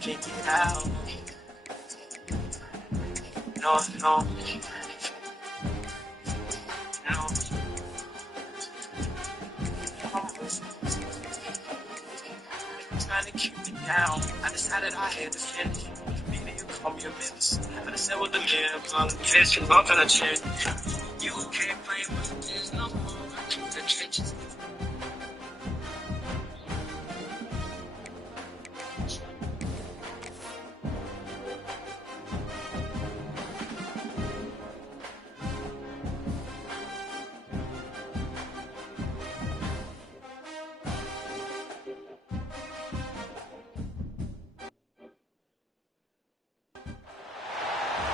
Can't get out. No, no, no. Trying to keep me down. I decided I had to finish. Maybe you call me a menace. I said with the man, I'm fishing, I'm gonna change. You can't play with there's no more. The trenches.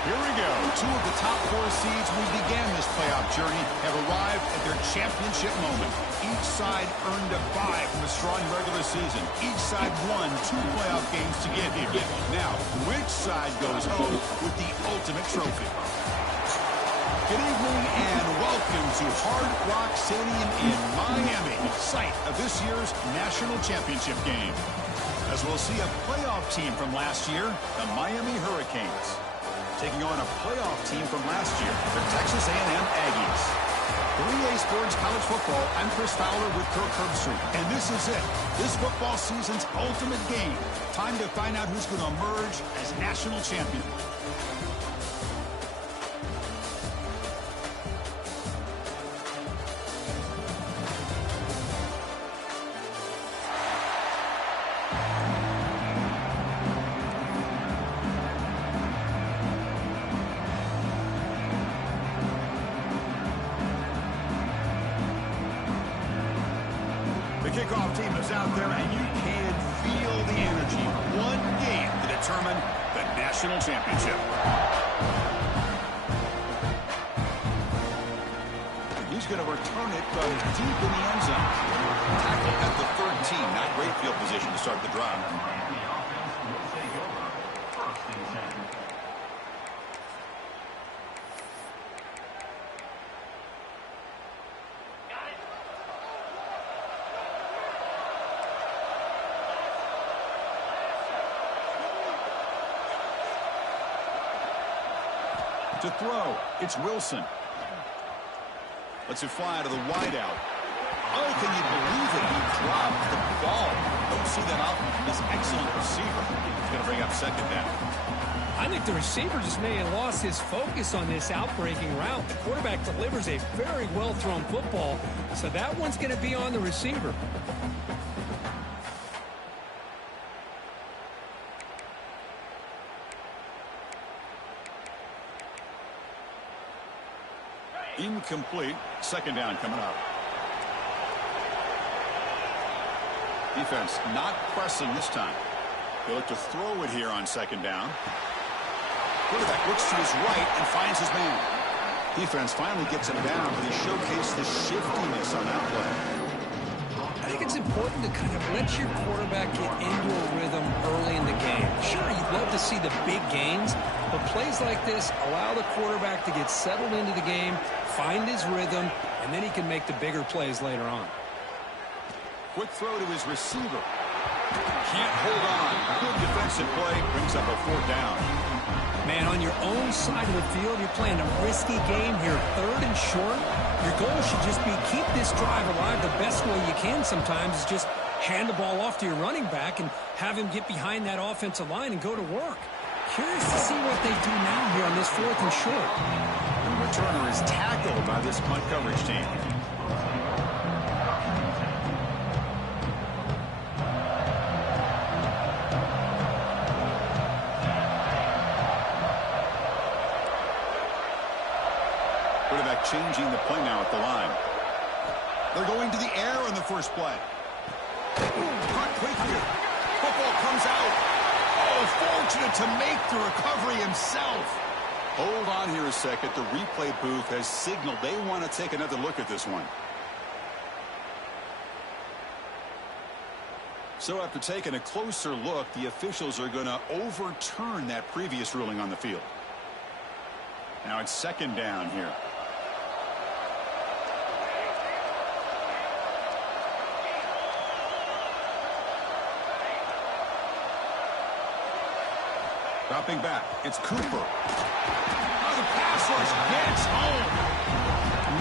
Here we go. Two of the top four seeds who began this playoff journey have arrived at their championship moment. Each side earned a bye from a strong regular season. Each side won 2 playoff games to get here. Now, which side goes home with the ultimate trophy? Good evening and welcome to Hard Rock Stadium in Miami, site of this year's national championship game. As we'll see a playoff team from last year, the Miami Hurricanes. taking on a playoff team from last year, the Texas A&M Aggies. 3A Sports College Football, I'm Chris Fowler with Kirk Herbstreit. And this is it. This football season's ultimate game. Time to find out who's going to emerge as national champion. The kickoff team is out there, and you can feel the energy. One game to determine the national championship. He's going to return it from deep in the end zone. Tackle at the 13. Not great field position to start the drive. To throw, it's Wilson. Lets it fly to the wideout. Oh, can you believe it? He dropped the ball. Don't see that often from this excellent receiver. He's going to bring up second down. I think the receiver just may have lost his focus on this outbreaking route. The quarterback delivers a very well-thrown football, so that one's going to be on the receiver. Incomplete. Second down coming up. Defense not pressing this time. They look to throw it here on second down. Quarterback looks to his right and finds his man. Defense finally gets him down, but he showcased the shiftiness on that play. I think it's important to kind of let your quarterback get into a rhythm early in the game. Sure, you'd love to see the big gains, but plays like this allow the quarterback to get settled into the game, find his rhythm, and then he can make the bigger plays later on. Quick throw to his receiver. Can't hold on. Good defensive play. Brings up a fourth down. Man, on your own side of the field, you're playing a risky game here. Third and short. Your goal should just be keep this drive alive the best way you can sometimes is just hand the ball off to your running back and have him get behind that offensive line and go to work. Curious to see what they do now here on this fourth and short. The returner is tackled by this punt coverage team. Quarterback changing the play now at the line. They're going to the air on the first play. Caught quick here. Football comes out. Oh, fortunate to make the recovery himself. Hold on here a second. The replay booth has signaled they want to take another look at this one. So after taking a closer look, the officials are going to overturn that previous ruling on the field. Now it's second down here. Dropping back, it's Cooper. Oh, the pass rush gets home.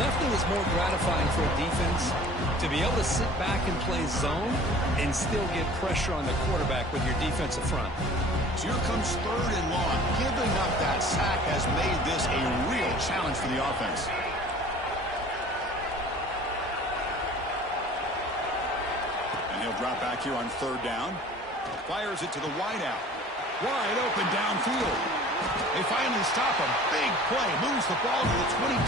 Nothing is more gratifying for a defense to be able to sit back and play zone and still get pressure on the quarterback with your defensive front. So here comes third and long. Giving up that sack has made this a real challenge for the offense. And he'll drop back here on third down. Fires it to the wideout. Wide open downfield. They finally stop him. Big play. Moves the ball to the 22.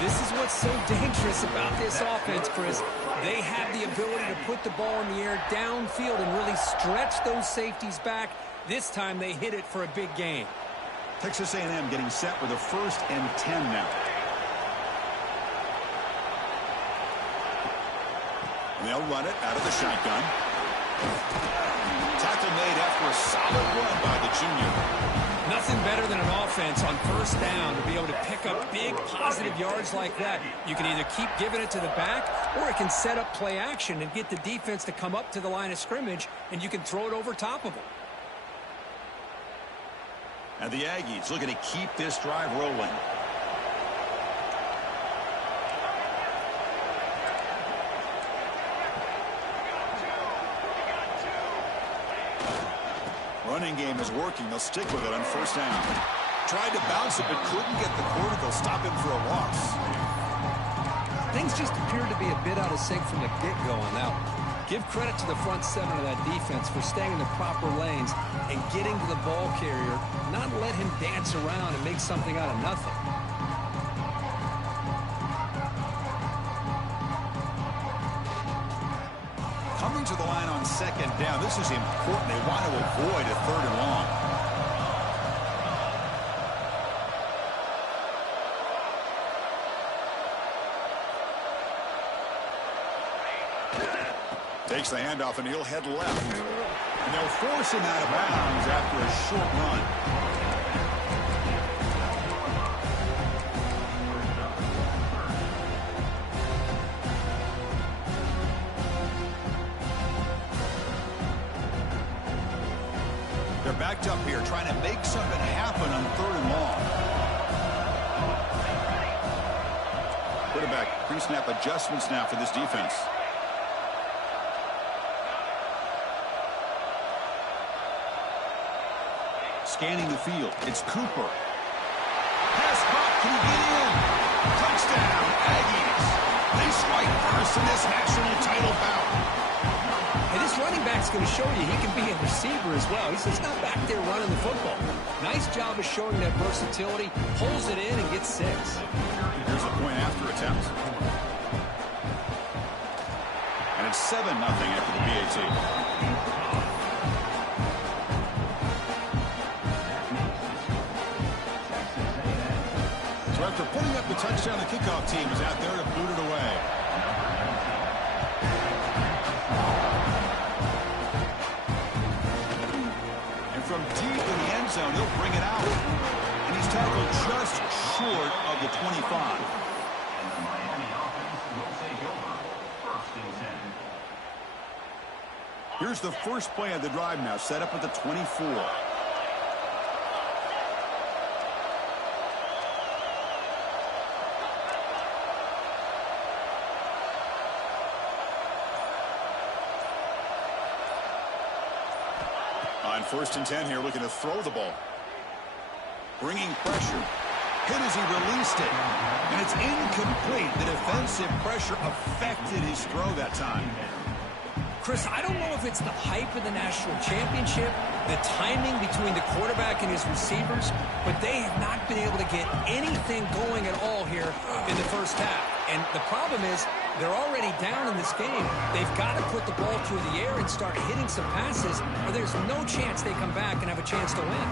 This is what's so dangerous about this offense, Chris. They have the ability to put the ball in the air downfield and really stretch those safeties back. This time they hit it for a big gain. Texas A&M getting set with a 1st and 10 now. And they'll run it out of the shotgun. Tackle made after a solid run by the junior. Nothing better than an offense on first down to be able to pick up big positive yards like that. You can either keep giving it to the back or it can set up play action and get the defense to come up to the line of scrimmage and you can throw it over top of them. And the Aggies looking to keep this drive rolling. Running game is working. They'll stick with it on first down. Tried to bounce it, but couldn't get the quarter. They'll stop him for a loss. Things just appeared to be a bit out of sync from the get-go on that one. Give credit to the front seven of that defense for staying in the proper lanes and getting to the ball carrier, not let him dance around and make something out of nothing. Coming to the line on second down. This is important. They want to avoid a third and long. Takes the handoff, and he'll head left. And they'll force him out of bounds after a short run. They're backed up here, trying to make something happen on third and long. Quarterback pre-snap adjustments now for this defense. Scanning the field. It's Cooper. Pass caught. Can he get in? Touchdown, Aggies. They strike first in this national title bout. And this running back's going to show you he can be a receiver as well. He's just not back there running the football. Nice job of showing that versatility. Pulls it in and gets 6. Here's the point after attempt. And it's 7-0 after the PAT. After putting up the touchdown, the kickoff team is out there to boot it away. And from deep in the end zone, he'll bring it out. And he's tackled just short of the 25. Here's the first play of the drive now, set up at the 24. On 1st and 10 here, looking to throw the ball. Bringing pressure. Hit as he released it. And it's incomplete. The defensive pressure affected his throw that time. Chris, I don't know if it's the hype of the national championship, the timing between the quarterback and his receivers, but they have not been able to get anything going at all here in the first half. And the problem is they're already down in this game. They've got to put the ball through the air and start hitting some passes, or there's no chance they come back and have a chance to win.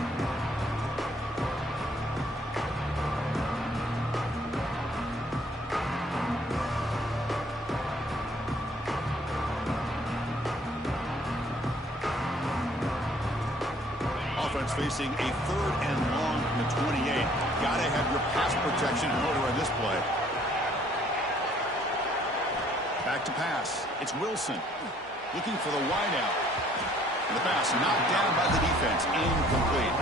Facing a 3rd and long from the 28. Gotta have your pass protection in order on this play. Back to pass. It's Wilson looking for the wideout. And the pass knocked down by the defense. Incomplete.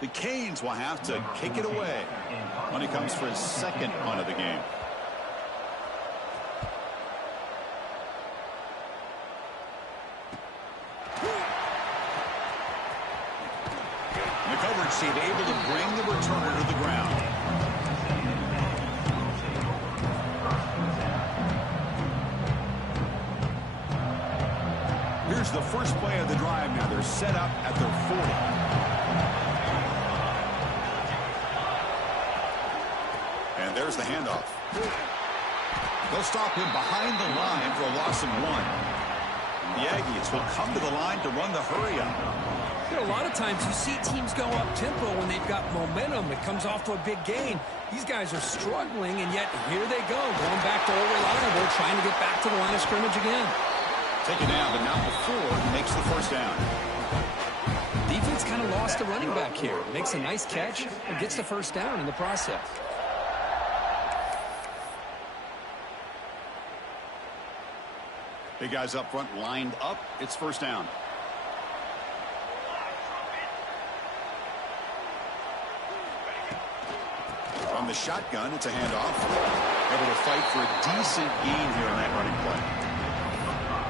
The Canes will have to kick it away when he comes for his second punt of the game. And the coverage team able to bring the returner to the ground. Here's the first play of the drive now. They're set up at their 40. And there's the handoff. They'll stop him behind the line for a loss of 1. The Aggies will come to the line to run the hurry-up. You know, a lot of times you see teams go up-tempo when they've got momentum. It comes off to a big gain. These guys are struggling, and yet here they go, going back to old reliable, trying to get back to the line of scrimmage again. Taken down, but not before he makes the first down. Defense kind of lost a running back here. Makes a nice catch and gets the first down in the process. Big guys up front lined up. It's first down. From the shotgun, it's a handoff. Able to fight for a decent gain here on that running play.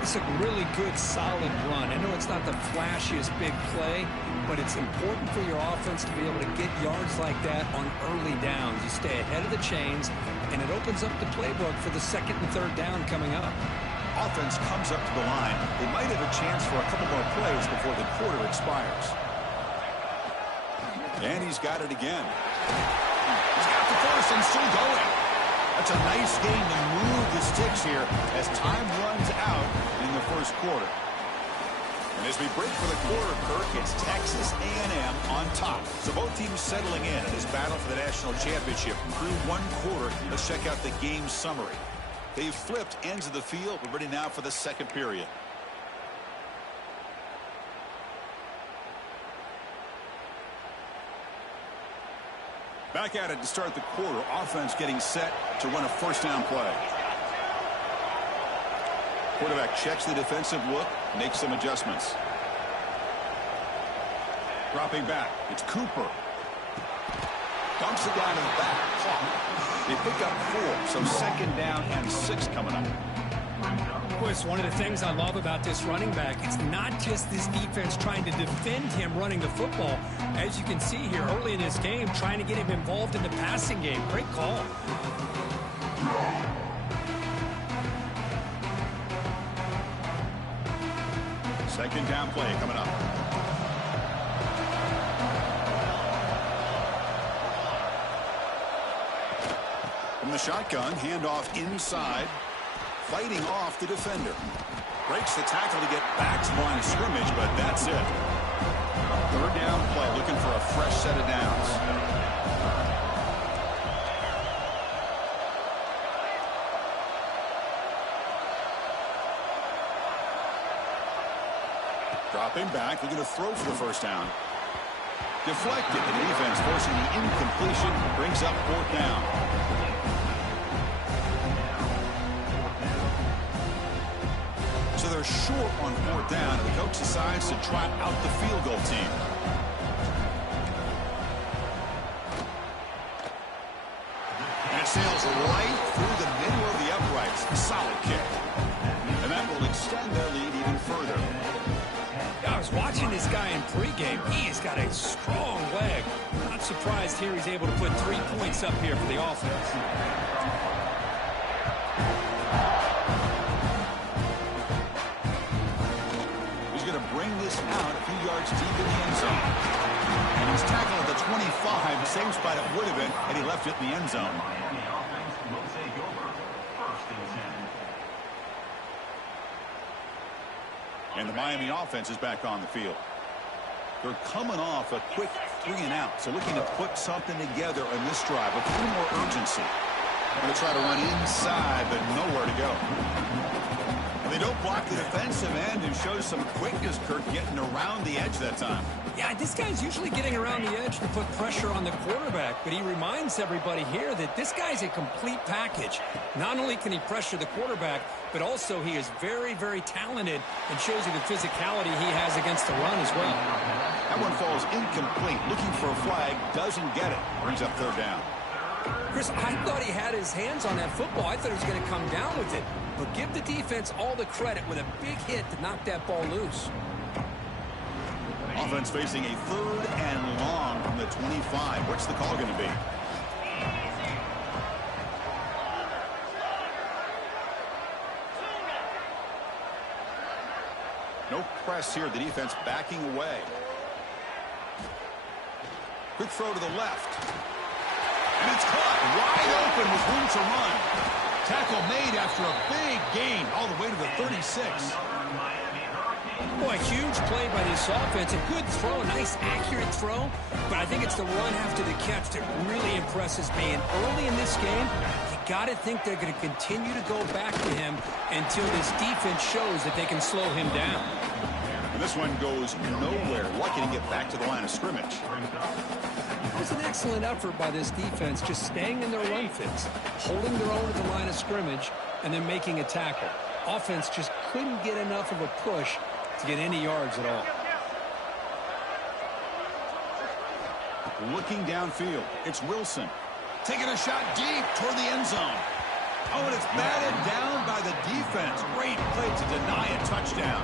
It's a really good, solid run. I know it's not the flashiest big play, but it's important for your offense to be able to get yards like that on early downs. You stay ahead of the chains, and it opens up the playbook for the second and third down coming up. Offense comes up to the line. They might have a chance for a couple more plays before the quarter expires. And he's got it again. He's got the first and still going. That's a nice gain to move the sticks here as time runs out in the first quarter. And as we break for the quarter, Kirk, it's Texas A&M on top. So both teams settling in this battle for the national championship. Through one quarter, let's check out the game summary. They've flipped ends of the field. We're ready now for the second period. Back at it to start the quarter. Offense getting set to run a first down play. Quarterback checks the defensive look, makes some adjustments. Dropping back. It's Cooper. Dumps it down in the back. They pick up 4, so second down and 6 coming up. Boy, it's one of the things I love about this running back. It's not just this defense trying to defend him running the football. As you can see here early in this game, trying to get him involved in the passing game. Great call. Second down play coming up. From the shotgun, handoff inside. Fighting off the defender. Breaks the tackle to get back to line of scrimmage, but that's it. Third down play, looking for a fresh set of downs. Dropping back, looking to throw for the first down. Deflected, and the defense forcing the incompletion, brings up fourth down. So they're short on fourth down, and the coach decides to try out the field goal team. And it sails right through the middle of the uprights. A solid kick. And that will extend their lead even further. I was watching this guy in pregame. He's got a strong leg. Not surprised here he's able to put 3 points up here for the offense. Bring this out a few yards deep in the end zone. And he's tackled at the 25, the same spot it would have been had he left it in the end zone. And the Miami offense is back on the field. They're coming off a quick 3 and out, so looking to put something together on this drive with a little more urgency. They're going to try to run inside, but nowhere to go. And they don't block the defensive end and shows some quickness, Kirk, getting around the edge that time. Yeah, this guy's usually getting around the edge to put pressure on the quarterback, but he reminds everybody here that this guy's a complete package. Not only can he pressure the quarterback, but also he is very, very talented and shows you the physicality he has against the run as well. That one falls incomplete. Looking for a flag, doesn't get it. Brings up third down. Chris, I thought he had his hands on that football. I thought he was going to come down with it. But give the defense all the credit with a big hit to knock that ball loose. Offense facing a third and long from the 25. What's the call going to be? No press here. The defense backing away. Quick throw to the left. And it's caught wide open with room to run. Tackle made after a big gain all the way to the 36. Boy, huge play by this offense. A good throw, a nice accurate throw. But I think it's the run after the catch that really impresses me. And early in this game, you got to think they're going to continue to go back to him until this defense shows that they can slow him down. And this one goes nowhere. Lucky to get back to the line of scrimmage. It was an excellent effort by this defense, just staying in their run fits, holding their own at the line of scrimmage, and then making a tackle. Offense just couldn't get enough of a push to get any yards at all. Looking downfield, it's Wilson. Taking a shot deep toward the end zone. Oh, and it's batted down by the defense. Great play to deny a touchdown.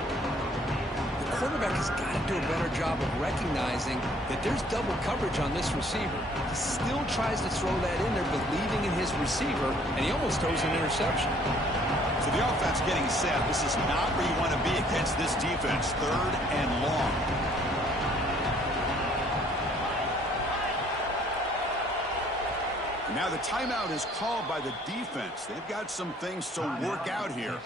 The quarterback has got to do a better job of recognizing that there's double coverage on this receiver. He still tries to throw that in there, believing in his receiver, and he almost throws an interception. So the offense getting set. This is not where you want to be against this defense. 3rd and long. Now the timeout is called by the defense. They've got some things to work out here.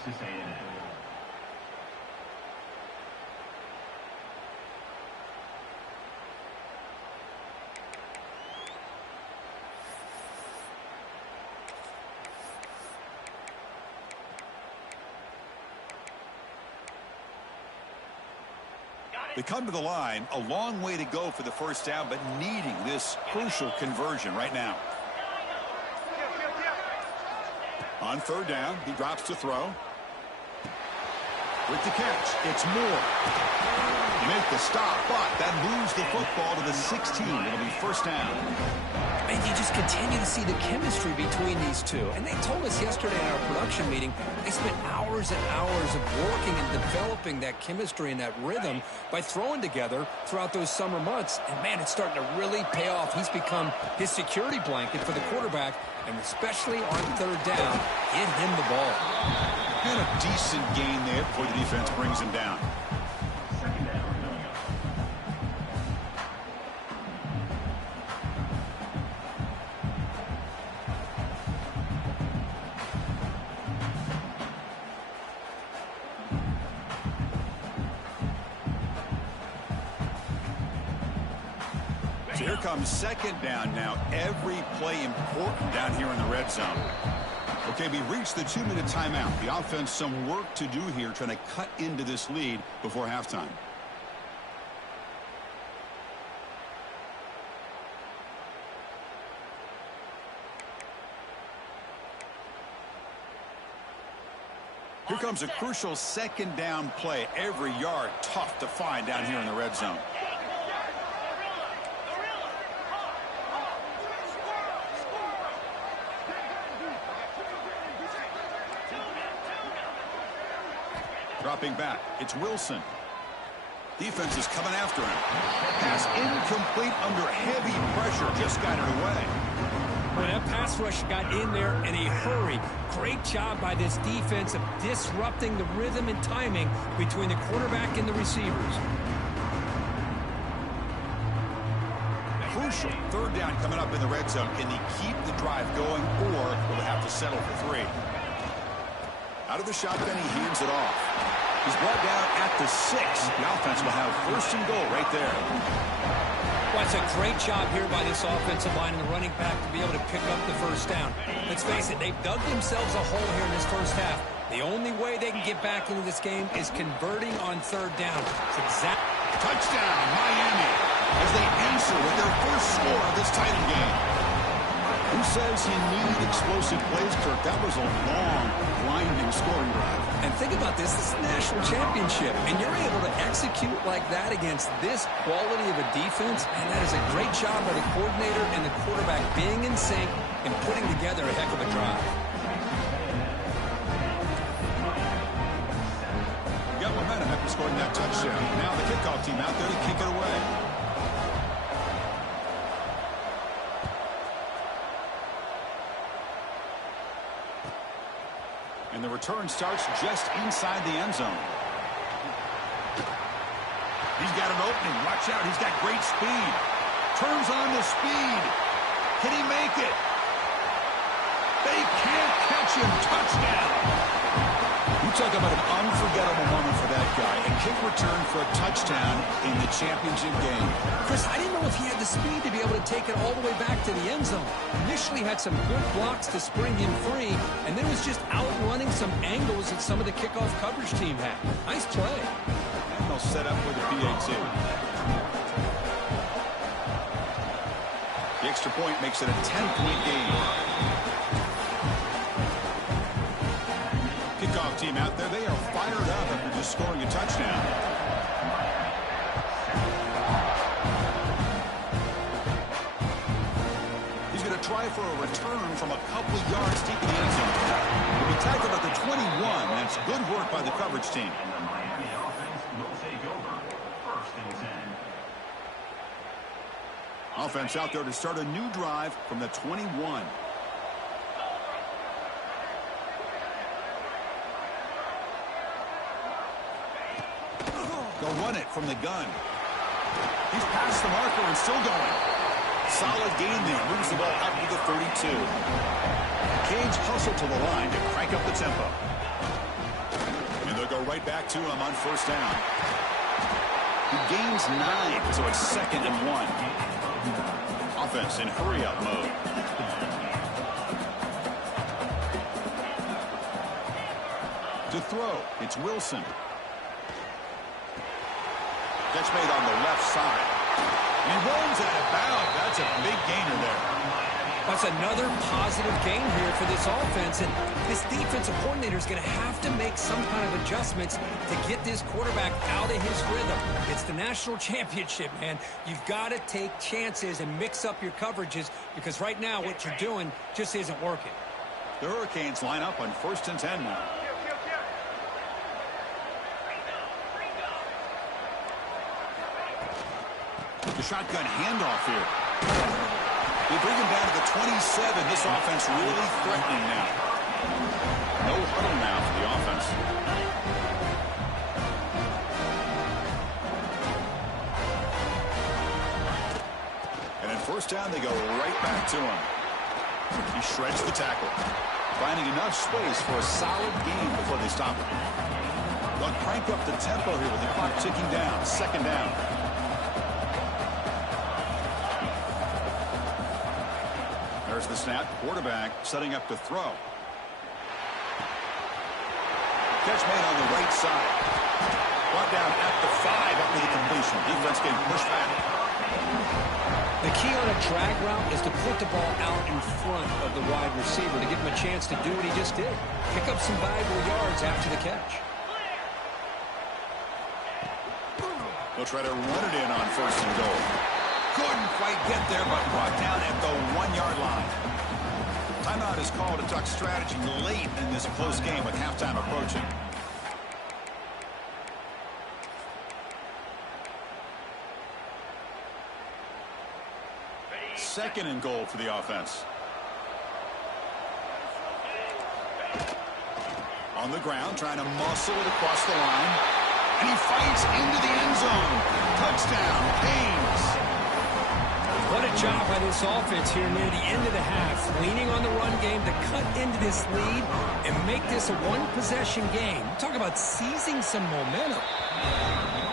They come to the line, a long way to go for the first down, but needing this crucial conversion right now. On 3rd down, he drops to throw. With the catch, it's Moore. Make the stop, but that moves the football to the 16. It'll be 1st down. And you just continue to see the chemistry between these two. And they told us yesterday in our production meeting, they spent hours and hours of working and developing that chemistry and that rhythm by throwing together throughout those summer months. And, man, it's starting to really pay off. He's become his security blanket for the quarterback, and especially on 3rd down, give him the ball. And a decent gain there before the defense brings him down. So here comes 2nd down now. Every play important down here in the red zone. Okay, we reached the 2-minute timeout. The offense some work to do here, trying to cut into this lead before halftime. Here comes a crucial 2nd down play. Every yard tough to find down here in the red zone. Dropping back, it's Wilson. Defense is coming after him. Pass incomplete under heavy pressure. Just got it away. Well, that pass rush got in there in a hurry. Great job by this defense of disrupting the rhythm and timing between the quarterback and the receivers. Crucial 3rd down coming up in the red zone. Can he keep the drive going, or will they have to settle for 3? Out of the shotgun, he hands it off. He's brought down at the 6. The offense will have 1st and goal right there. Well, it's a great job here by this offensive line and the running back to be able to pick up the 1st down. Let's face it, they've dug themselves a hole here in this 1st half. The only way they can get back into this game is converting on 3rd down. It's exact. Touchdown, Miami, as they answer with their 1st score of this title game. Who says you need explosive plays, Kirk? That was a long, blinding scoring drive. And think about this. This is a national championship, and you're able to execute like that against this quality of a defense, and that is a great job by the coordinator and the quarterback being in sync and putting together a heck of a drive. Got momentum after scoring that touchdown. Now the kickoff team out there to kick it away. And the return starts just inside the end zone. He's got an opening. Watch out. He's got great speed. Turns on the speed. Can he make it? They can't catch him. Touchdown. You talk about an unforgettable moment for that guy. A kick return for a touchdown in the championship game. Chris, I didn't know if he had the speed to be able to take it all the way back to the end zone. Initially had some good blocks to spring him free, and then was just outrunning some angles that some of the kickoff coverage team had. Nice play. And the will set up for the PAT. The extra point makes it a 10-point game. Kickoff team out there, they are fired up after just scoring a touchdown. He's going to try for a return from a couple yards deep in the end zone. He'll be tackled at the 21. That's good work by the coverage team. Offense out there to start a new drive from the 21. They'll run it from the gun. He's past the marker and still going. Solid gain there. Moves the ball out to the 32. Canes hustle to the line to crank up the tempo. And they'll go right back to him on first down. He gains 9, so it's 2nd and 1. Offense in hurry-up mode. To throw, it's Wilson. Catch made on the left side. And he rolls it out of bounds. That's a big gainer there. That's another positive gain here for this offense, and this defensive coordinator is going to have to make some kind of adjustments to get this quarterback out of his rhythm. It's the national championship, man. You've got to take chances and mix up your coverages because right now what you're doing just isn't working. The Hurricanes line up on 1st and 10 now. The shotgun handoff here. They bring him down to the 27. This offense really threatening now. No huddle now for the offense. And at first down, they go right back to him. He shreds the tackle, finding enough space for a solid gain before they stop him. They'll crank up the tempo here with the clock ticking down. 2nd down. There's the snap. Quarterback setting up to throw. Catch made on the right side. Brought down at the 5 after the completion. Defense getting pushed back. The key on a drag route is to put the ball out in front of the wide receiver to give him a chance to do what he just did. Pick up some valuable yards after the catch. They'll try to run it in on 1st and goal. Couldn't quite get there, but brought down at the 1-yard line. Timeout is called to talk strategy late in this close game with halftime approaching. Second and goal for the offense. On the ground, trying to muscle it across the line. And he fights into the end zone. Touchdown, Canes. What a job by this offense here near the end of the half. Leaning on the run game to cut into this lead and make this a one-possession game. Talk about seizing some momentum.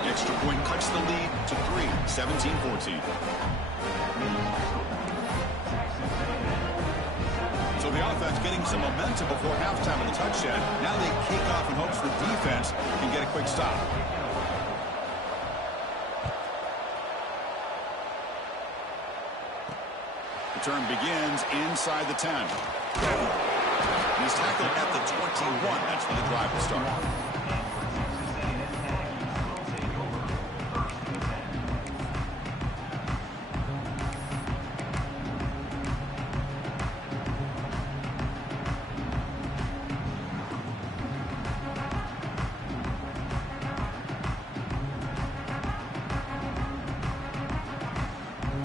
The extra point cuts the lead to 3, 17-14. So the offense getting some momentum before halftime with a touchdown. Now they kick off in hopes the defense can get a quick stop. Turn begins inside the 10. He's tackled at the 21. That's where the drive will start.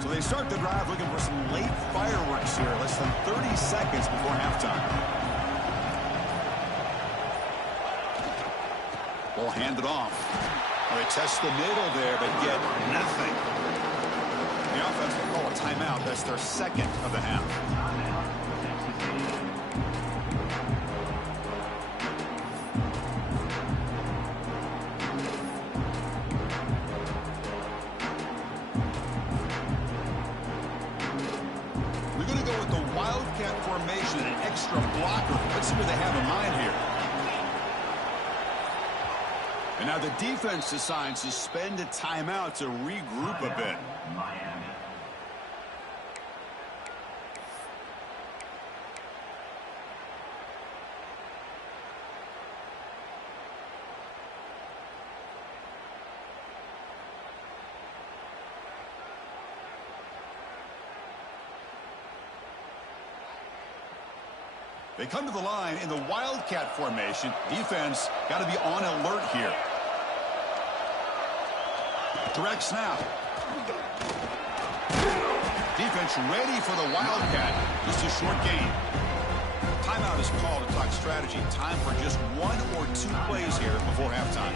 They start the drive looking for some late fireworks here. Less than 30 seconds before halftime. Ball handed off. Well, they test the middle there, but get nothing. The offense will call a timeout. That's their 2nd of the half. Formation, an extra blocker. Let's see what they have in mind here. And now the defense decides to spend a timeout to regroup a bit. Miami. They come to the line in the Wildcat formation. Defense got to be on alert here. Direct snap. Defense ready for the Wildcat. Just a short gain. Timeout is called to talk strategy. Time for just one or two plays here before halftime.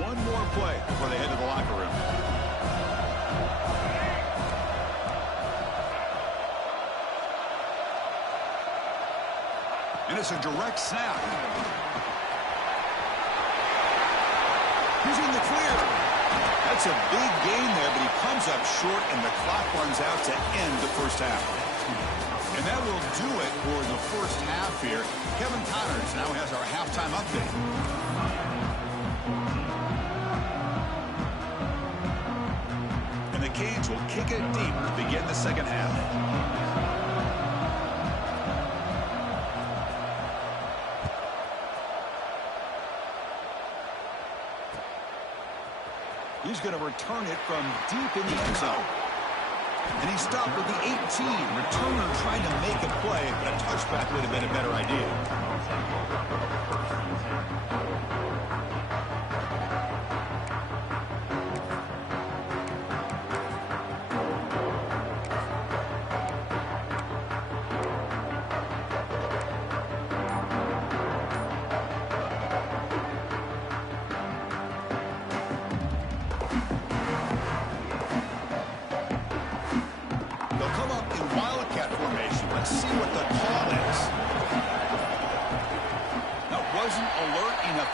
One more play before they head to the locker room. And it's a direct snap. He's in the clear. That's a big gain there, but he comes up short, and the clock runs out to end the first half. And that will do it for the first half here. Kevin Connors now has our halftime update. And the Canes will kick it deep to begin the second half. He's going to return it from deep in the end zone. And he stopped with the 18. Returner trying to make a play, but a touchback would have been a better idea.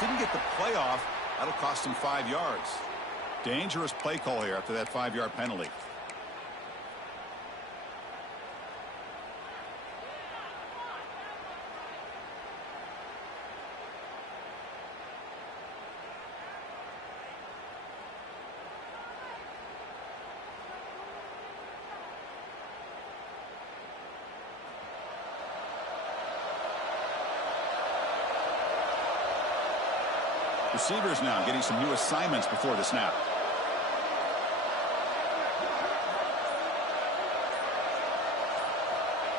Didn't get the playoff. That'll cost him 5 yards. Dangerous play call here after that 5-yard penalty. Receivers now getting some new assignments before the snap.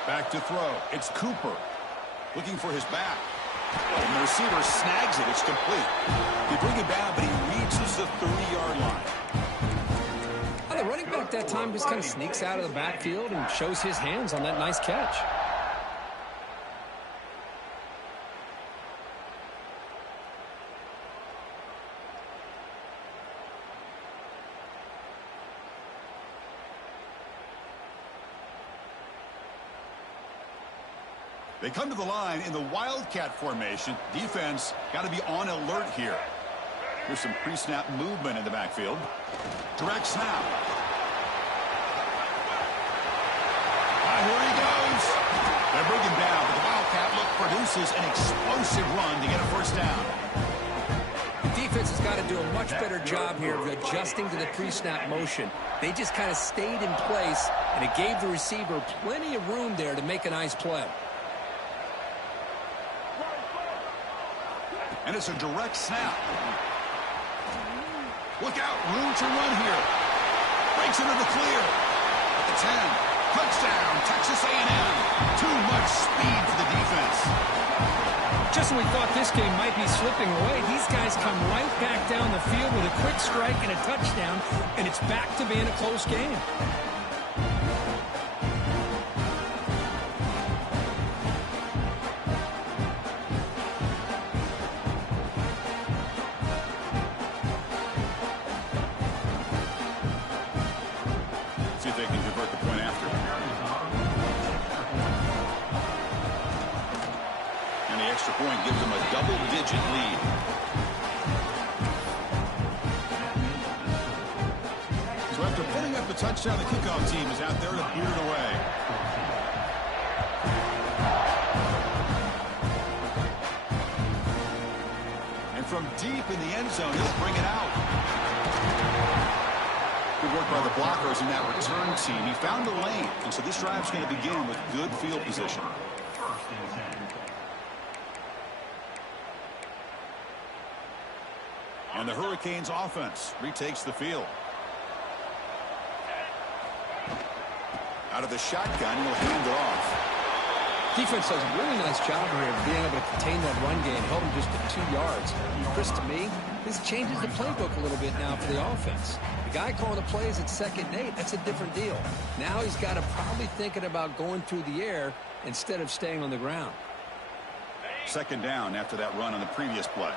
Back to throw. It's Cooper looking for his back. And the receiver snags it. It's complete. They bring it down, but he reaches the 30-yard line. The running back that time just kind of sneaks out of the backfield and shows his hands on that nice catch. They come to the line in the Wildcat formation. Defense got to be on alert here. There's some pre-snap movement in the backfield. Direct snap. Here he goes. They're bringing down, but the Wildcat look produces an explosive run to get a first down. The defense has got to do a much better job here of adjusting to the pre-snap motion. They just kind of stayed in place, and it gave the receiver plenty of room there to make a nice play. And it's a direct snap. Look out, room to run here. Breaks into the clear. At the 10. Touchdown, Texas A&M. Too much speed for the defense. Just when we thought this game might be slipping away, these guys come right back down the field with a quick strike and a touchdown, and it's back to being a close game. See if they can convert the point after. And the extra point gives them a double-digit lead. So after putting up a touchdown. The kickoff team is out there to boot it away. And from deep in the end zone, he'll bring it out. Good work by the blockers in that return team. He found a lane, and so this drive's going to begin with good field position. And the Hurricanes offense retakes the field. Out of the shotgun, he'll hand it off. Defense does a really nice job here of being able to contain that run game, held him just to 2 yards. Chris, to me, this changes the playbook a little bit now for the offense. The guy calling the plays at 2nd and 8, that's a different deal. Now he's got to probably thinking about going through the air instead of staying on the ground. 2nd down after that run on the previous play.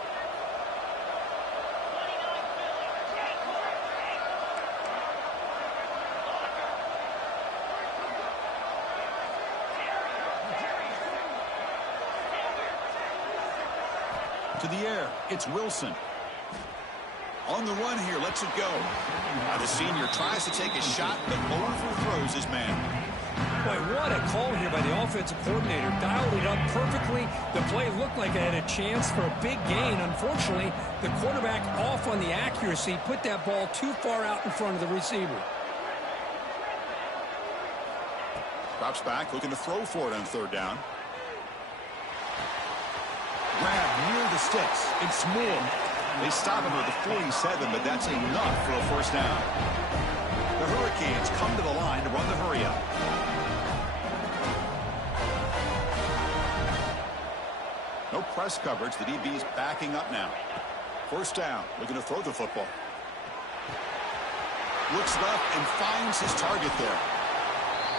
To the air, it's Wilson. On the run here, lets it go. Now the senior tries to take a shot, but overthrows his man. Boy, what a call here by the offensive coordinator. Dialed it up perfectly. The play looked like it had a chance for a big gain. Unfortunately, the quarterback off on the accuracy, put that ball too far out in front of the receiver. Drops back, looking to throw for it on 3rd down. Grab near the sticks. It's Moore. They stop him at the 47, but that's enough for a 1st down. The Hurricanes come to the line to run the hurry-up. No press coverage. The DB's backing up now. 1st down. Looking to throw the football. Looks left and finds his target there.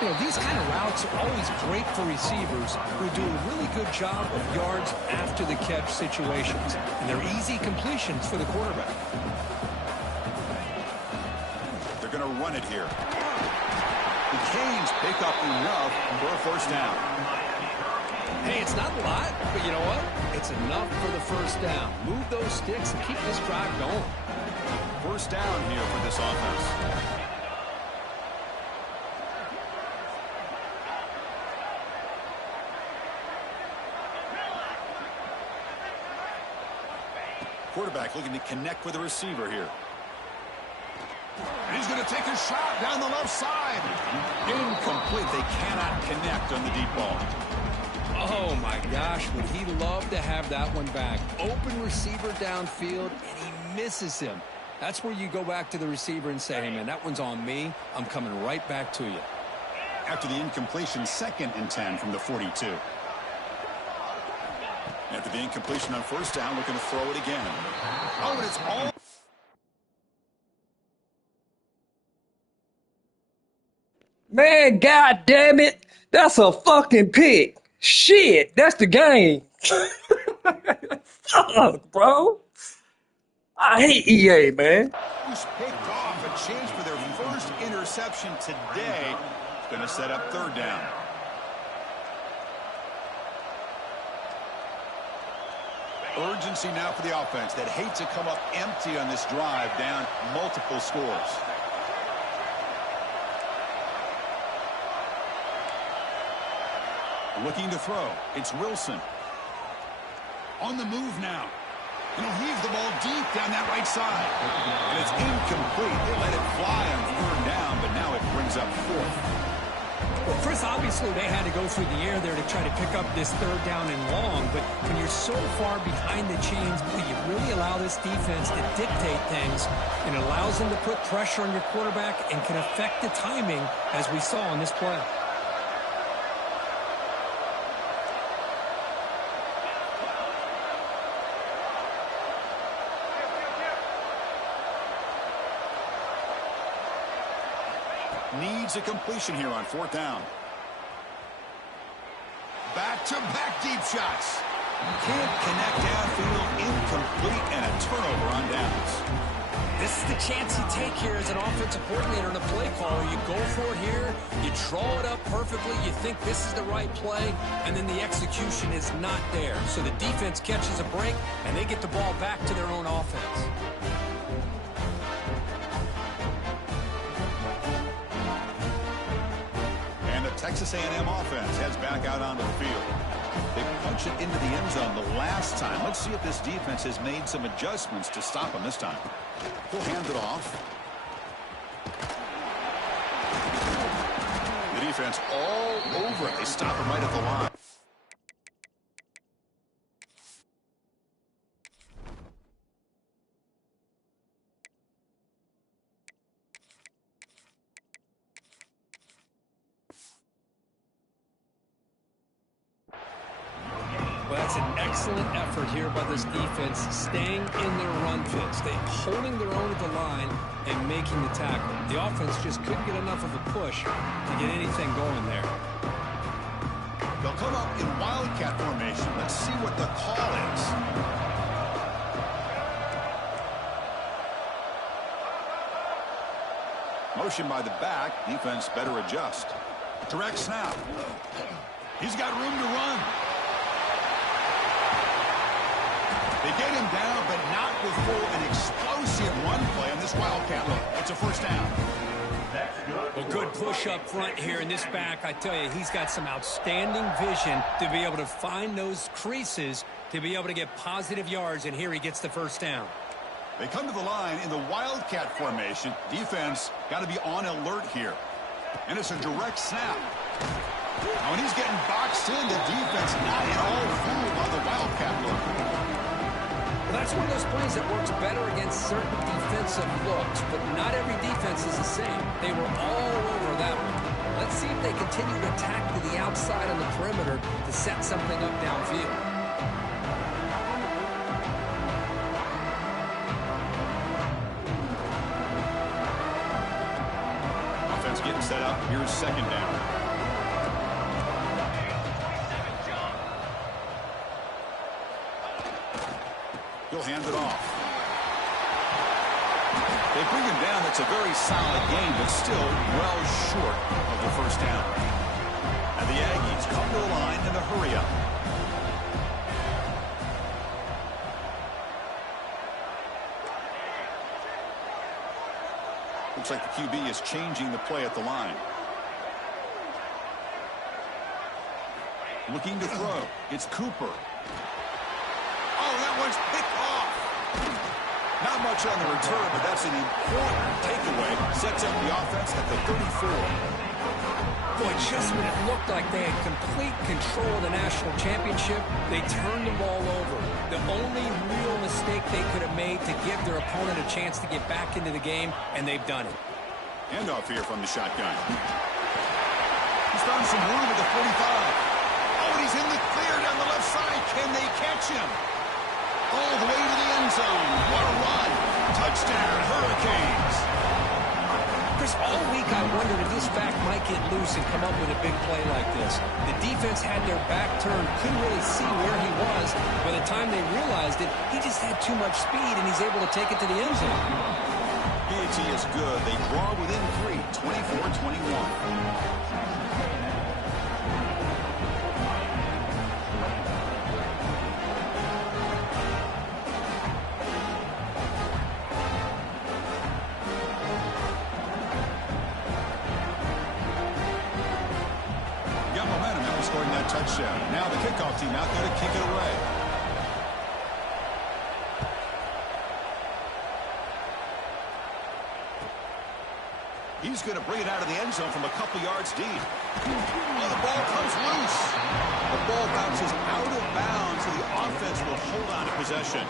You know, these kind of routes are always great for receivers who do a really good job of yards after the catch situations. And they're easy completions for the quarterback. They're going to run it here. The Canes pick up enough for a 1st down. Hey, it's not a lot, but you know what? It's enough for the 1st down. Move those sticks and keep this drive going. 1st down here for this offense. Quarterback looking to connect with the receiver here. And he's going to take a shot down the left side. Incomplete. They cannot connect on the deep ball. Oh, my gosh. Would he love to have that one back? Open receiver downfield, and he misses him. That's where you go back to the receiver and say, hey, man, that one's on me. I'm coming right back to you. After the incompletion, 2nd and 10 from the 42. After the incompletion on 1st down, looking to throw it again. Oh, and it's all... Man, God damn it. That's a fucking pick. Shit, that's the game. Fuck, bro. I hate EA, man. Who's picked off a chance for their 1st interception today. It's going to set up 3rd down. Urgency now for the offense that hates to come up empty on this drive, down multiple scores. Looking to throw. It's Wilson. On the move now. And he'll heave the ball deep down that right side. And it's incomplete. They let it fly on 3rd down, but now it brings up 4th. Well, Chris, obviously they had to go through the air there to try to pick up this 3rd down and long, but when you're so far behind the chains, you really allow this defense to dictate things, and it allows them to put pressure on your quarterback and can affect the timing, as we saw on this play. Needs a completion here on 4th down. Back-to-back deep shots. Can't connect downfield, incomplete, and a turnover on downs. This is the chance you take here as an offensive coordinator and a play caller. You go for it here, you draw it up perfectly, you think this is the right play, and then the execution is not there. So the defense catches a break, and they get the ball back to their own offense. Texas A&M offense heads back out onto the field. They punch it into the end zone the last time. Let's see if this defense has made some adjustments to stop them this time. He'll hand it off. The defense all over it. They stop him right at the line. Well, that's an excellent effort here by this defense, staying in their run fits. They holding their own at the line and making the tackle. The offense just couldn't get enough of a push to get anything going there. They'll come up in wildcat formation. Let's see what the call is. Motion by the back. Defense better adjust. Direct snap. He's got room to run. They get him down, but not before an explosive run play on this wildcat look. It's a first down. Well, good push up front here in this back. I tell you, he's got some outstanding vision to be able to find those creases to be able to get positive yards, and here he ges the first down. They come to the line in the wildcat formation. Defense got to be on alert here. And it's a direct snap. Now, when he's getting boxed in, the defense not at all fooled by the wildcat look. Well, that's one of those plays that works better against certain defensive looks, but not every defense is the same. They were all over that one. Let's see if they continue to attack to the outside on the perimeter to set something up downfield. Offense getting set up. Here's second down. He'll hand it off. They bring him down. That's a very solid game, but still well short of the first down. And the Aggies come to the line in a hurry-up. Looks like the QB is changing the play at the line. Looking to throw. It's Cooper. Oh, that one's picked off. Not much on the return, but that's an important takeaway. Sets up the offense at the 34. Boy, just when it looked like they had complete control of the national championship, they turned the ball over. The only real mistake they could have made to give their opponent a chance to get back into the game, and they've done it. Handoff here from the shotgun. He's found some room at the 45. Oh, and he's in the clear down the left side. Can they catch him? All the way to the end zone. What a run. Touchdown, Hurricanes. Chris, all week I wondered if this back might get loose and come up with a big play like this. The defense had their back turned, couldn't really see where he was. By the time they realized it, he just had too much speed, and he's able to take it to the end zone. PAT is good. They draw within 3, 24-21. Scoring that touchdown. Now the kickoff team out there to kick it away. He's going to bring it out of the end zone from a couple yards deep. Oh, the ball comes loose. The ball bounces out of bounds, and the offense will hold on to possession.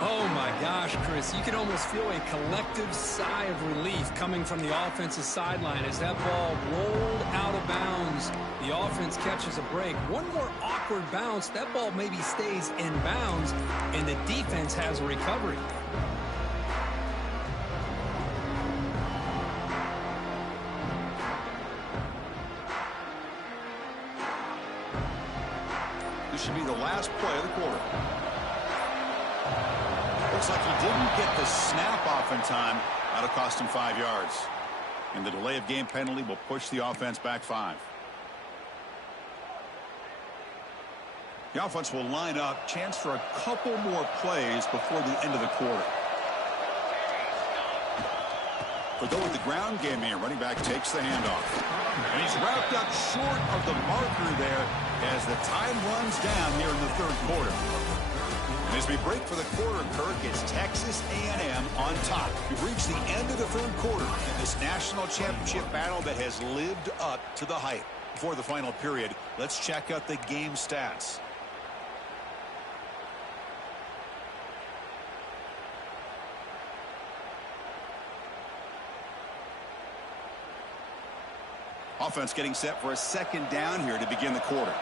Oh, my gosh, Chris. You can almost feel a collective sigh of relief coming from the offensive sideline as that ball rolled out of bounds. The offense catches a break. One more awkward bounce. That ball maybe stays in bounds, and the defense has a recovery. This should be the last play of the quarter. Looks like he didn't get the snap off in time. That'll cost him 5 yards. And the delay of game penalty will push the offense back 5. The offense will line up. Chance for a couple more plays before the end of the quarter. For though with the ground game here, running back takes the handoff. And he's wrapped up short of the marker there as the time runs down here in the third quarter. And as we break for the quarter, Kirk, it's Texas A&M on top. We've reached the end of the third quarter in this national championship battle that has lived up to the hype. Before the final period, let's check out the game stats. Offense getting set for a second down here to begin the quarter.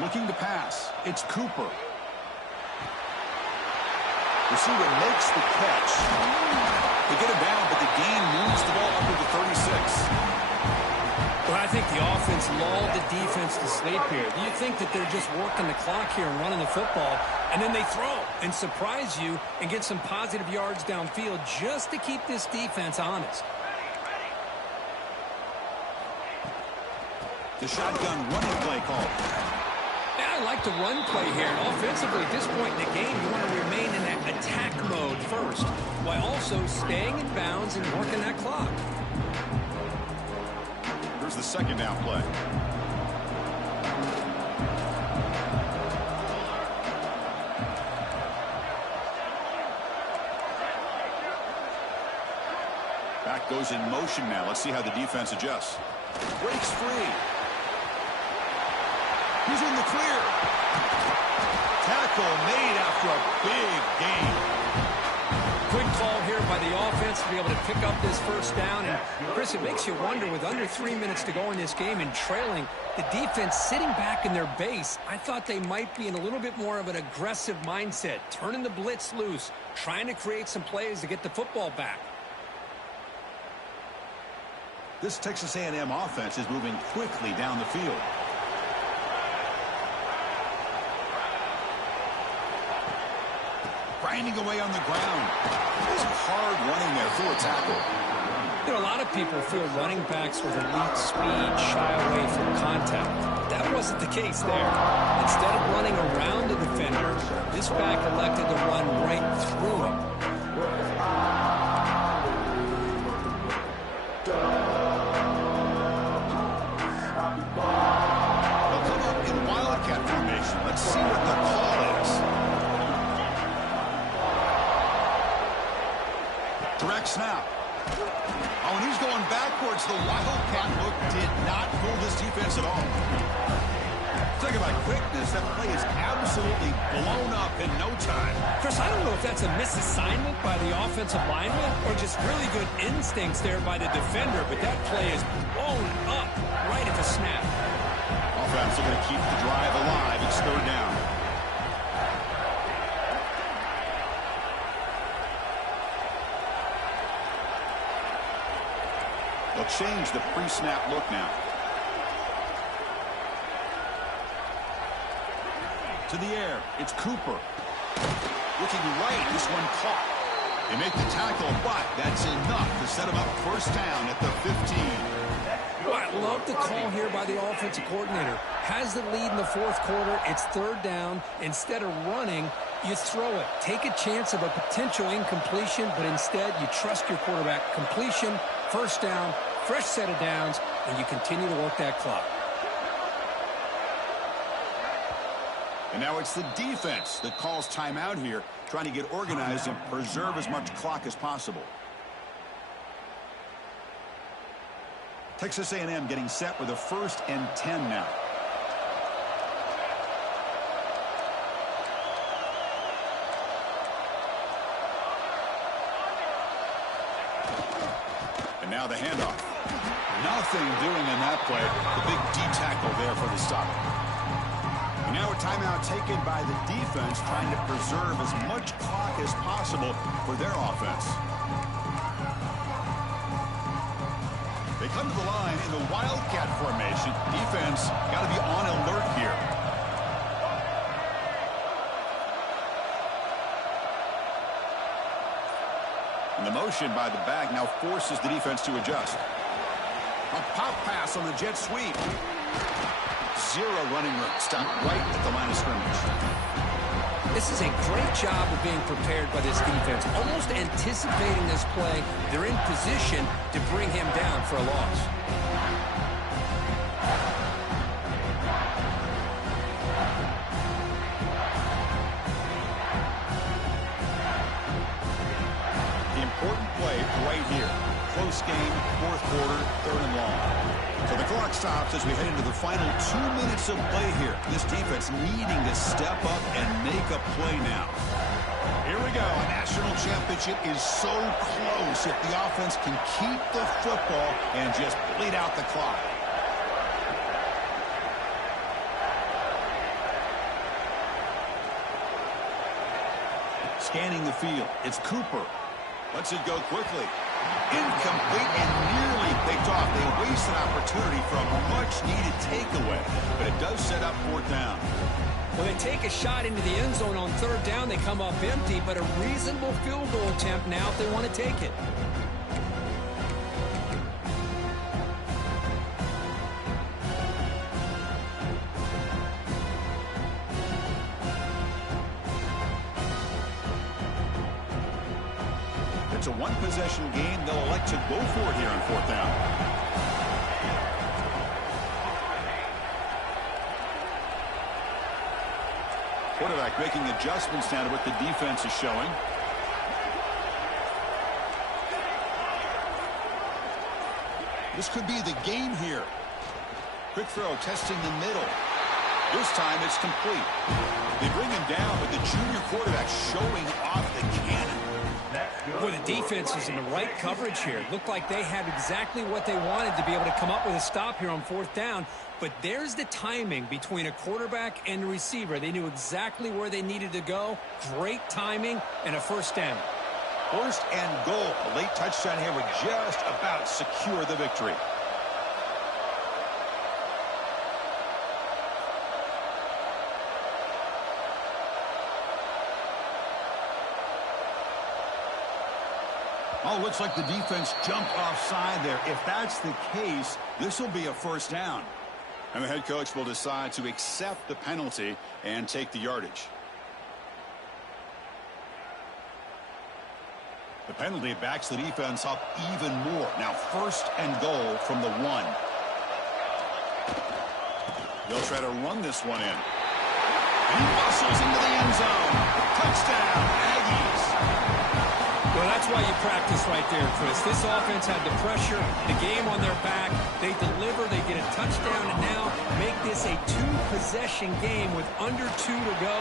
Looking to pass. It's Cooper. Receiver makes the catch. They get it down, but the gain moves the ball up to the 36. Well, I think the offense lulled the defense to sleep here. Do you think that they're just working the clock here and running the football, and then they throw and surprise you and get some positive yards downfield just to keep this defense honest? The shotgun running play call. Yeah, I like the run play here. And offensively, at this point in the game, you want to remain in that attack mode first, while also staying in bounds and working that clock. Here's the second down play. Back goes in motion now. Let's see how the defense adjusts. Breaks free. He's in the clear. Tackle made after a big gain. Good call here by the offense to be able to pick up this first down. And, Chris, it makes you wonder, with under 3 minutes to go in this game and trailing, the defense sitting back in their base, I thought they might be in a little bit more of an aggressive mindset, turning the blitz loose, trying to create some plays to get the football back. This Texas A&M offense is moving quickly down the field. Grinding away on the ground. Some hard running there through a tackle. You know, a lot of people feel running backs with elite speed shy away from contact. That wasn't the case there. Instead of running around the defender, this back elected to run right through him. They'll come up in wildcat formation. Let's see what the call is. Direct snap. Oh, and he's going backwards. The wildcat look did not fool this defense at all. Talk about quickness. That play is absolutely blown up in no time. Chris, I don't know if that's a misassignment by the offensive lineman or just really good instincts there by the defender, but that play is blown up right at the snap. Offense looking to keep the drive alive. It's third down. They'll change the pre-snap look now. To the air, it's Cooper. Looking right, this one caught. They make the tackle, but that's enough to set him up first down at the 15. Well, I love the call here by the offensive coordinator. Has the lead in the fourth quarter. It's third down. Instead of running, you throw it. Take a chance of a potential incompletion, but instead you trust your quarterback. Completion, first down, fresh set of downs, and you continue to work that clock. And now it's the defense that calls timeout here, trying to get organized and preserve as much clock as possible. Texas A&M getting set with a 1st and 10 now. And now the handoff. Nothing doing in that play. The big D tackle there for the stop. And now a timeout taken by the defense, trying to preserve as much clock as possible for their offense. They come to the line in the wildcat formation. Defense got to be on alert here. And the motion by the back now forces the defense to adjust. A pop pass on the jet sweep. Zero running room. Stopped right at the line of scrimmage. This is a great job of being prepared by this defense. Almost anticipating this play, they're in position to bring him down for a loss. The important play right here. Close game, fourth quarter, third and long. So the clock stops as we head into the final 2 minutes of play here. This defense needing to step up and make a play now. Here we go. A national championship is so close if the offense can keep the football and just bleed out the clock. Scanning the field. It's Cooper. Lets it go quickly. Incomplete and nearly picked off. They wasted opportunity for a much-needed takeaway, but it does set up fourth down. When they take a shot into the end zone on third down, they come up empty, but a reasonable field goal attempt now if they want to take it. It's a one-possession game. They'll elect to go for it here on fourth down. Quarterback making adjustments now to what the defense is showing. This could be the game here. Quick throw, testing the middle. This time it's complete. They bring him down, but the junior quarterback showing off the cannon. Boy, the defense is in the right coverage here. Looked like they had exactly what they wanted to be able to come up with a stop here on fourth down. But there's the timing between a quarterback and a receiver. They knew exactly where they needed to go. Great timing and a first down. First and goal. A late touchdown here would just about secure the victory. Oh, looks like the defense jumped offside there. If that's the case, this will be a first down. And the head coach will decide to accept the penalty and take the yardage. The penalty backs the defense up even more. Now first and goal from the 1. They'll try to run this one in. And he muscles into the end zone. Touchdown, Aggies. Well, that's why you practice right there, Chris. This offense had the pressure, the game on their back. They deliver, they get a touchdown, and now make this a two-possession game with under 2 to go.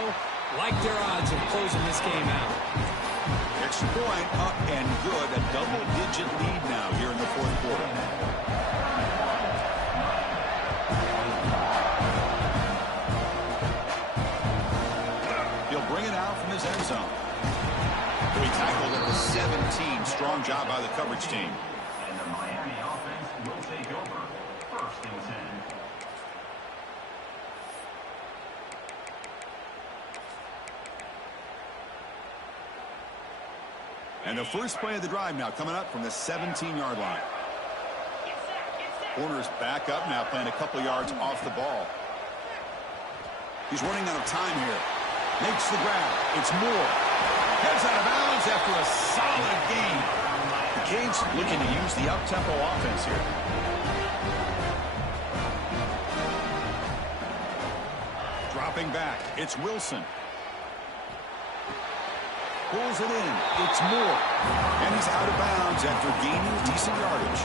Like their odds of closing this game out. Extra point, up and good. A double-digit lead now here in the fourth quarter. He'll bring it out from his end zone. He'll be tackled at the 17. Strong job by the coverage team. And the Miami offense will take over. First and 10. And the first play of the drive now coming up from the 17-yard line. Corner's back up now, playing a couple yards off the ball. He's running out of time here. Makes the grab. It's Moore. Heads out of bounds after a solid game. The Canes looking to use the up-tempo offense here. Dropping back. It's Wilson. Pulls it in. It's Moore. And he's out of bounds after gaining decent yardage.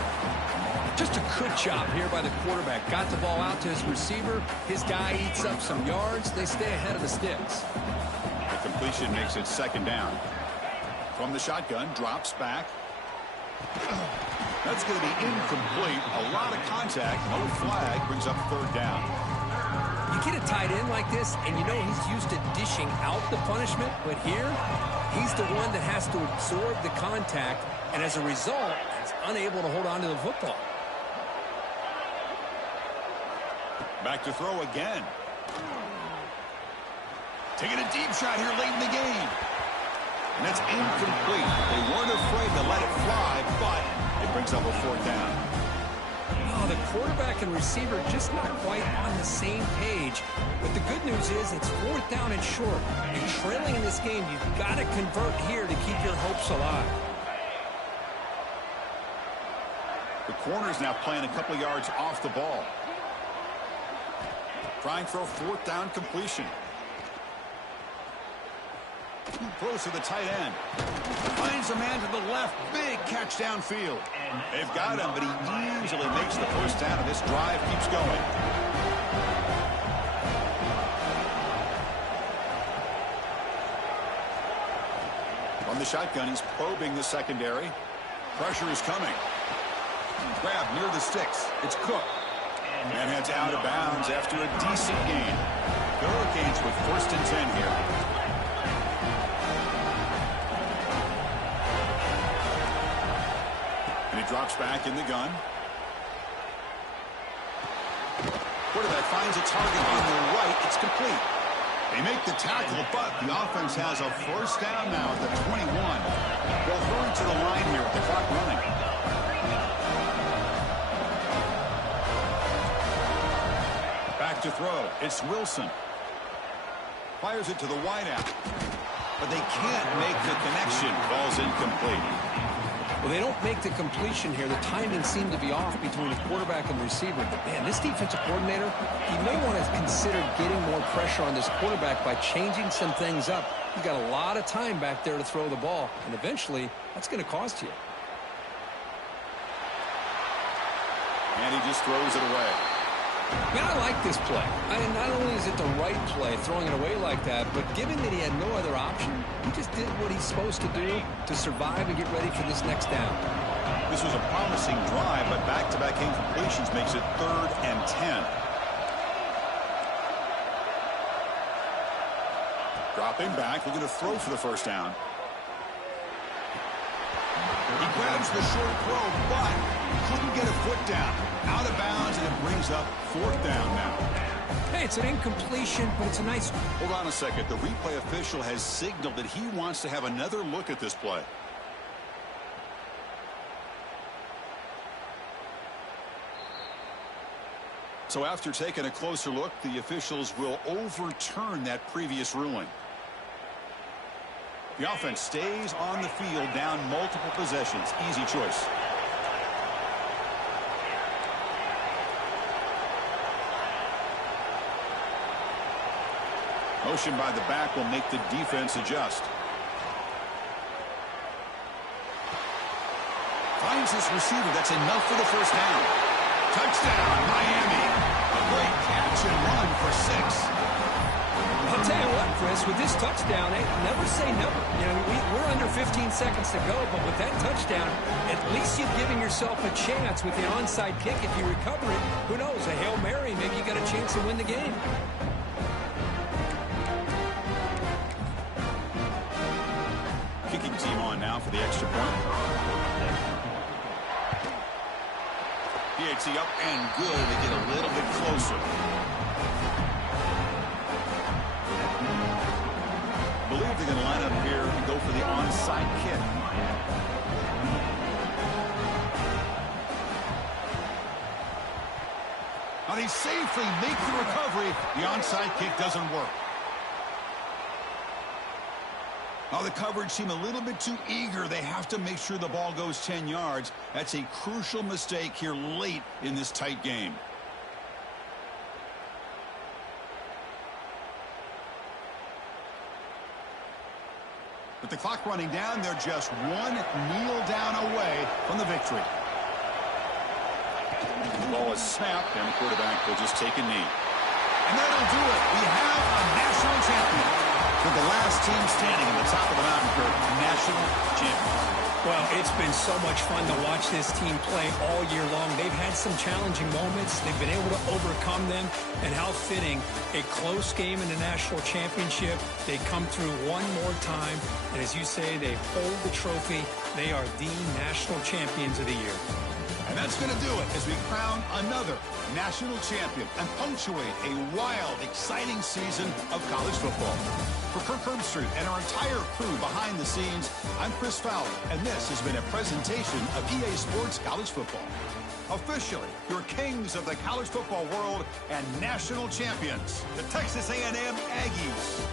Just a good job here by the quarterback. Got the ball out to his receiver. His guy eats up some yards. They stay ahead of the sticks. The completion makes it second down. From the shotgun, drops back. That's going to be incomplete. A lot of contact. No flag. Brings up third down. You get a tight end like this, and you know he's used to dishing out the punishment. But here, he's the one that has to absorb the contact. And as a result, he's unable to hold on to the football. Back to throw again. Taking a deep shot here late in the game. And that's incomplete. They weren't afraid to let it fly, but it brings up a fourth down. quarterback and receiver just not quite on the same page. But the good news is it's 4th down and short. You're trailing in this game. You've got to convert here to keep your hopes alive. The corner's now playing a couple yards off the ball. Trying for a 4th down completion. Throws to the tight end. Finds a man to the left. Big catch downfield. They've got him, but he easily makes the 1st down, and this drive keeps going. From the shotgun, he's probing the secondary. Pressure is coming. Grab near the sticks. It's Cook. And heads out of bounds after a decent gain. The Hurricanes with 1st and 10 here. And he drops back in the gun. Quarterback finds a target on the right. It's complete. They make the tackle, but the offense has a 1st down now at the 21. They'll hurry to the line here with the clock running. Back to throw. It's Wilson. Fires it to the wideout. But they can't make the connection. Ball's incomplete. Well, they don't make the completion here. The timing seemed to be off between the quarterback and the receiver. But, man, this defensive coordinator, he may want to consider getting more pressure on this quarterback by changing some things up. He's got a lot of time back there to throw the ball, and eventually that's going to cost you. And he just throws it away. Man, I like this play. Not only is it the right play, throwing it away like that, but given that he had no other option, he just did what he's supposed to do to survive and get ready for this next down. This was a promising drive, but back-to-back incompletions makes it 3rd and 10. Dropping back, looking to throw for the 1st down. He grabs the short throw, but couldn't get a foot down. Out of bounds, and it brings up 4th down now. Hey, it's an incompletion, but it's a nice... Hold on a second. The replay official has signaled that he wants to have another look at this play. So after taking a closer look, the officials will overturn that previous ruling. The offense stays on the field, down multiple possessions. Easy choice. Motion by the back will make the defense adjust. Finds this receiver. That's enough for the 1st down. Touchdown, Miami. A great catch and run for 6. I'll tell you what, Chris, with this touchdown, hey, never say never. You know, we're under 15 seconds to go, but with that touchdown, at least you've given yourself a chance with the onside kick. If you recover it, who knows, a Hail Mary, maybe you got a chance to win the game. Kicking team on now for the extra point. PAT up and good. They get a little bit closer. Believe they're going to line up here and go for the onside kick. Now they safely make the recovery. The onside kick doesn't work. Now the coverage seem a little bit too eager. They have to make sure the ball goes 10 yards. That's a crucial mistake here late in this tight game. With the clock running down, they're just one kneel down away from the victory. The ball is snapped, and the quarterback will just take a knee. And that'll do it. We have a national champion. For the last team standing at the top of the mountain for national champions. Well, it's been so much fun to watch this team play all year long. They've had some challenging moments. They've been able to overcome them. And how fitting, a close game in the national championship. They come through one more time. And as you say, they hold the trophy. They are the national champions of the year. And that's going to do it as we crown another national champion and punctuate a wild, exciting season of college football. For Kirk Herbstreit and our entire crew behind the scenes, I'm Chris Fowler, and this has been a presentation of EA Sports College Football. Officially, your kings of the college football world and national champions, the Texas A&M Aggies.